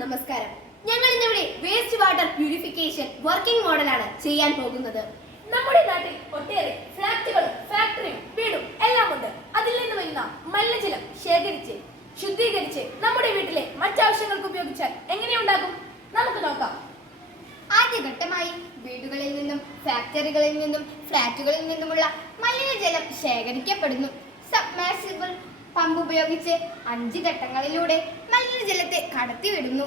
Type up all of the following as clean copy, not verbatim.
നമസ്കാരം. ഞങ്ങൾ ഇന്നിവിടെ വേസ്റ്റ് വാട്ടർ പ്യൂരിഫിക്കേഷൻ വർക്കിംഗ് മോഡലാണ് ചെയ്യാൻ പോകുന്നത്. നമ്മുടെ നാട്ടിൽ ഒട്ടേറെ ഫ്ലാറ്റുകളും ഫാക്ടറിയും വീടും എല്ലാം ഉണ്ട്. അതിൽ നിന്ന് വരുന്ന മലിനജലം ശേഖരിച്ച് ശുദ്ധീകരിച്ച് നമ്മുടെ വീട്ടിലെ മറ്റാവശ്യങ്ങൾക്ക് ഉപയോഗിച്ചാൽ എങ്ങനെയുണ്ടാകും? നമുക്ക് നോക്കാം. ആദ്യഘട്ടമായി വീടുകളിൽ നിന്നും ഫാക്ടറികളിൽ നിന്നും ഫ്ലാറ്റുകളിൽ നിന്നുമുള്ള മലിനജലം ശേഖരിക്കപ്പെടുന്നു. സബ്മേഴ്സിബിൾ പമ്പ് ഉപയോഗിച്ച് 5 ഘട്ടങ്ങളിലൂടെ മലിനജലത്തെ കടത്തിവിടുന്നു.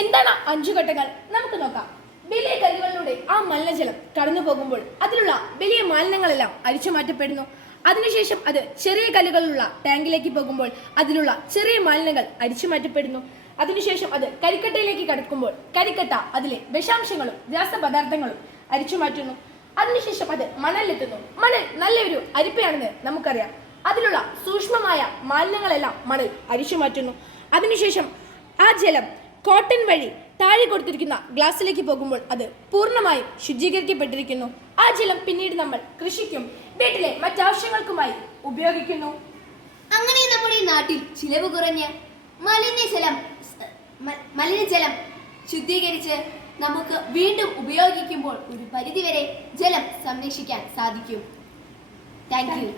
എന്താണ് 5 ഘട്ടങ്ങൾ? നമുക്ക് നോക്കാം. വലിയ കല്ലുകളിലൂടെ ആ മലിനജലം കടന്നു പോകുമ്പോൾ അതിലുള്ള വലിയ മാലിന്യങ്ങളെല്ലാം അരിച്ചു മാറ്റപ്പെടുന്നു. അതിനുശേഷം അത് ചെറിയ കല്ലുകളുള്ള ടാങ്കിലേക്ക് പോകുമ്പോൾ അതിലുള്ള ചെറിയ മാലിന്യങ്ങൾ അരിച്ചു മാറ്റപ്പെടുന്നു. അതിനുശേഷം അത് കരിക്കട്ടയിലേക്ക് കടക്കുമ്പോൾ കരിക്കട്ട അതിലെ വിഷാംശങ്ങളും രാസപദാർത്ഥങ്ങളും അരിച്ചു മാറ്റുന്നു. അതിനുശേഷം അത് മണലിലെത്തുന്നു. മണൽ നല്ലൊരു അരിപ്പയാണെന്ന് നമുക്കറിയാം. അതിലുള്ള സൂക്ഷ്മമായ മാലിന്യങ്ങളെല്ലാം മണൽ അരിച്ചു മാറ്റുന്നു. അതിനുശേഷം ആ ജലം കോട്ടൺ വഴി താഴെ കൊടുത്തിരിക്കുന്ന ഗ്ലാസ്സിലേക്ക് പോകുമ്പോൾ അത് പൂർണ്ണമായും ശുചീകരിക്കപ്പെട്ടിരിക്കുന്നു. ആ ജലം പിന്നീട് നമ്മൾ കൃഷിക്കും വീട്ടിലെ മറ്റാവശ്യങ്ങൾക്കുമായി ഉപയോഗിക്കുന്നു. അങ്ങനെ നമ്മുടെ നാട്ടിൽ ചിലവ് കുറഞ്ഞ് മലിനജലം ശുദ്ധീകരിച്ച് നമുക്ക് വീണ്ടും ഉപയോഗിക്കുമ്പോൾ ഒരു പരിധിവരെ ജലം സംരക്ഷിക്കാൻ സാധിക്കും. Thank you.